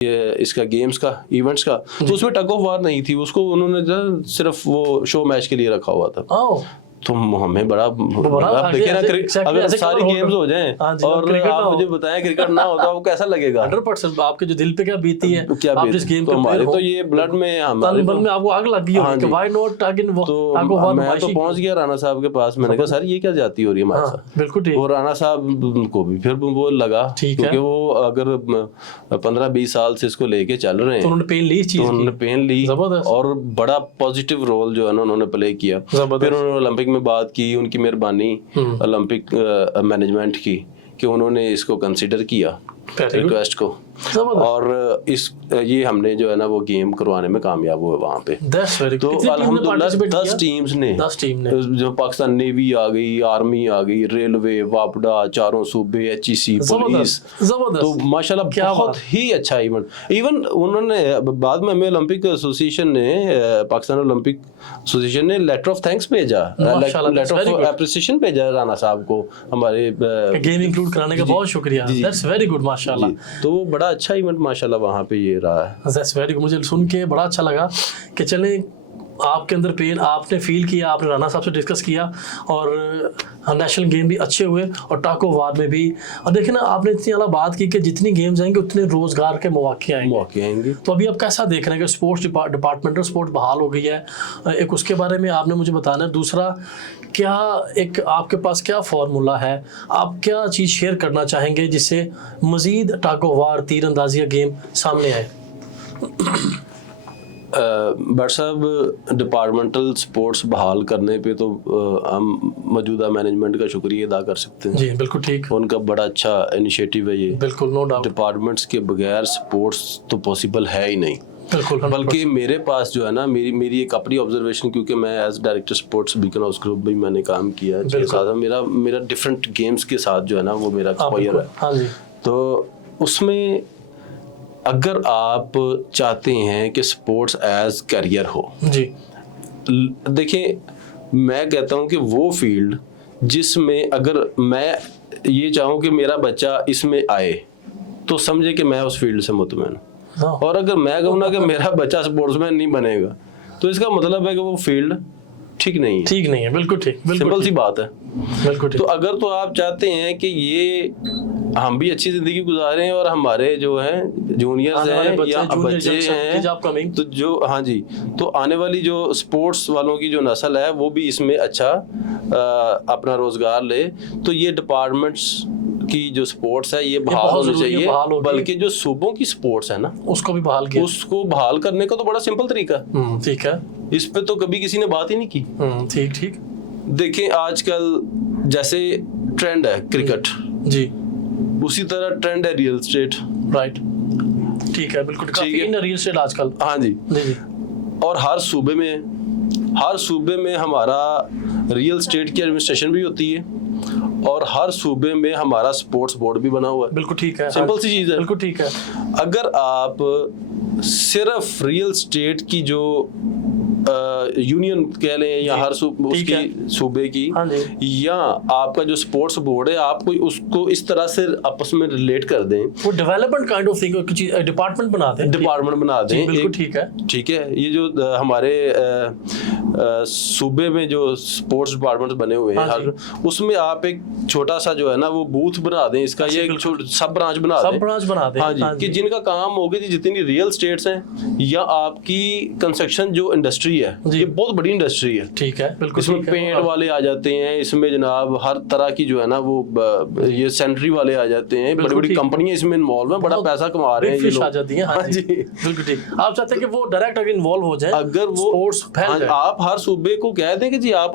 ये इसका गेम्स का इवेंट्स का, तो उसमें टग ऑफ वार नहीं थी, उसको उन्होंने जो सिर्फ वो शो मैच के लिए रखा हुआ था। तो हमें बड़ा आप देखिए ना, अगर सारी गेम्स हो जाएं और आप मुझे बताएं क्रिकेट ना होता वो कैसा लगेगा। 100% आपके जो दिल पे क्या बीती है, क्या आप जिस गेम तो हमारे तो ये ब्लड में हमारे बल में आपको आग लगी हो कि व्हाई नॉट टग इन वो। तो मैं तो पहुंच गया राणा साहब के पास, मैंने कहा सर ये क्या जाती हो रही है हमारे साथ। बिल्कुल ठीक। वो राणा साहब को भी फिर वो लगा, क्योंकि वो अगर 15-20 साल से इसको लेके चल रहे हैं, तो उन्होंने पेन ली इस चीज की, उन्होंने पेन ली और बड़ा पॉजिटिव रोल जो है ना उन्होंने प्ले किया। फिर उन्होंने ओलंपिक में बात की, उनकी मेहरबानी ओलंपिक मैनेजमेंट की कि उन्होंने इसको कंसिडर किया रिक्वेस्ट को, और इस ये हमने जो है ना वो गेम करवाने में कामयाब हुए वहाँ पे। तो अल्हम्दुलिल्लाह 10 टीम्स ने, जो पाकिस्तान नेवी आ गई, आर्मी आ गई, रेलवे, वापडा, चारों सूबे, HEC, पुलिस, तो माशाल्लाह बहुत ही अच्छा इवन उन्होंने बाद में हमें ओलंपिक एसोसिएशन ने, पाकिस्तान ओलंपिक एसोसिएशन ने लेटर ऑफ थैंक्स भेजा, लेटर ऑफ एप्रिसिएशन भेजा राणा साहब को हमारे गेम इंक्लूड कराने का। बहुत शुक्रिया, दैट्स वेरी गुड माशाल्लाह। तो वो बड़ा अच्छा इवेंट माशाल्लाह वहाँ पे ये रहा है। दैट्स वेरी गुड, मुझे सुन के बड़ा अच्छा लगा कि चले आपके अंदर पेन आपने फील किया, आपने राणा साहब से डिस्कस किया और नेशनल गेम भी अच्छे हुए और टाक ऑफ वार में भी। और देखिए ना, आपने इतनी अला बात की कि जितनी गेम्स आएंगे उतने रोजगार के मौके आएंगे। तो अभी आप कैसा देख रहे हैं कि स्पोर्ट्स डिपार्टमेंटल स्पोर्ट बहाल हो गई है, एक उसके बारे में आपने मुझे बताना है। दूसरा, क्या एक आपके पास क्या फार्मूला है, आप क्या चीज़ शेयर करना चाहेंगे जिससे मज़ीद टाक ऑफ वार, तीरंदाजी गेम सामने आए? बट साहब, डिपार्टमेंटल स्पोर्ट्स बहाल करने पे तो हम मौजूदा मैनेजमेंट का शुक्रिया अदा कर सकते हैं। जी बिल्कुल ठीक, उनका बड़ा अच्छा इनिशिएटिव है ये। बिल्कुल, नो डाउट। डिपार्टमेंट्स के बगैर स्पोर्ट्स तो पॉसिबल है ही नहीं। बिल्कुल। बल्कि मेरे पास जो है ना, मेरी एक अपनी ऑब्जर्वेशन, क्योंकि मैं as director sports Beaconhouse group भी मैंने काम किया है, मेरा डिफरेंट गेम्स के साथ जो है ना वो मेरा एक्सपोजर है। हाँ जी। तो उसमें अगर आप चाहते हैं कि स्पोर्ट्स एज करियर हो जी, देखिए मैं कहता हूं कि वो फील्ड जिसमें अगर मैं ये चाहूं कि मेरा बच्चा इसमें आए, तो समझे कि मैं उस फील्ड से मुतमईन हूं। और अगर मैं कहूँ ना कि मेरा बच्चा स्पोर्ट्समैन नहीं बनेगा, तो इसका मतलब है कि वो फील्ड ठीक नहीं है। बिल्कुल ठीक, सिंपल सी बात है। बिल्कुल ठीक। तो अगर तो आप चाहते हैं कि ये हम भी अच्छी जिंदगी गुजारें और हमारे जो हैं जूनियर्स हैं या बच्चे हैं, तो जो हाँ जी, तो आने वाली जो स्पोर्ट्स वालों की जो नस्ल है वो भी इसमें अच्छा अपना रोजगार ले, तो ये डिपार्टमेंट्स की जो स्पोर्ट्स है ये बहाल होनी चाहिए। बल्कि जो सूबों की स्पोर्ट्स है ना, उसको भी बहाल किया, उसको बहाल करने का तो बड़ा सिंपल तरीका है। ठीक है, इस पे तो कभी किसी ने बात ही नहीं की। ठीक। देखें आजकल जैसे ट्रेंड है क्रिकेट जी, उसी तरह ट्रेंड है रियल एस्टेट। राइट, ठीक है, बिल्कुल काफी इन रियल एस्टेट आजकल। हाँ जी। और हर सूबे में हमारा रियल एस्टेट की एडमिनिस्ट्रेशन भी होती है और हर सूबे में हमारा स्पोर्ट्स बोर्ड भी बना हुआ है। बिल्कुल ठीक है, सिंपल सी चीज है। बिल्कुल ठीक है। अगर आप सिर्फ रियल एस्टेट की जो यूनियन कह लें या हर उसकी सूबे की, या आपका जो स्पोर्ट्स बोर्ड है, आप कोई उसको इस तरह से आपस में रिलेट कर दें, वो development kind of thing, department बना दें। बिल्कुल ठीक है। ये जो हमारे सूबे में जो स्पोर्ट्स डिपार्टमेंट बने हुए हैं, उसमें आप एक छोटा सा जो है ना वो बूथ बना दें, इसका ये सब ब्रांच बना दें। हाँ जी, कि जिनका काम होगी जितनी रियल एस्टेट्स हैं या आपकी कंस्ट्रक्शन जो इंडस्ट्री है, ये बहुत बड़ी इंडस्ट्री है। ठीक है, बिल्कुल। इसमें पेंट वाले आ जाते हैं, इसमें जनाब हर तरह की जो है ना वो ये सैनिटरी वाले आ जाते हैं, बड़ी बड़ी कंपनियां इसमें इन्वॉल्व हैं, बड़ा पैसा कमा रहे हैं ये लोग। आ जाती हैं। हाँ जी, बिल्कुल ठीक। आप चाहते हैं कि वो डायरेक्ट अगर इन्वॉल्व हो जाए, अगर वो स्पोर्ट्स, आप हर सूबे को कह दें कि जी आप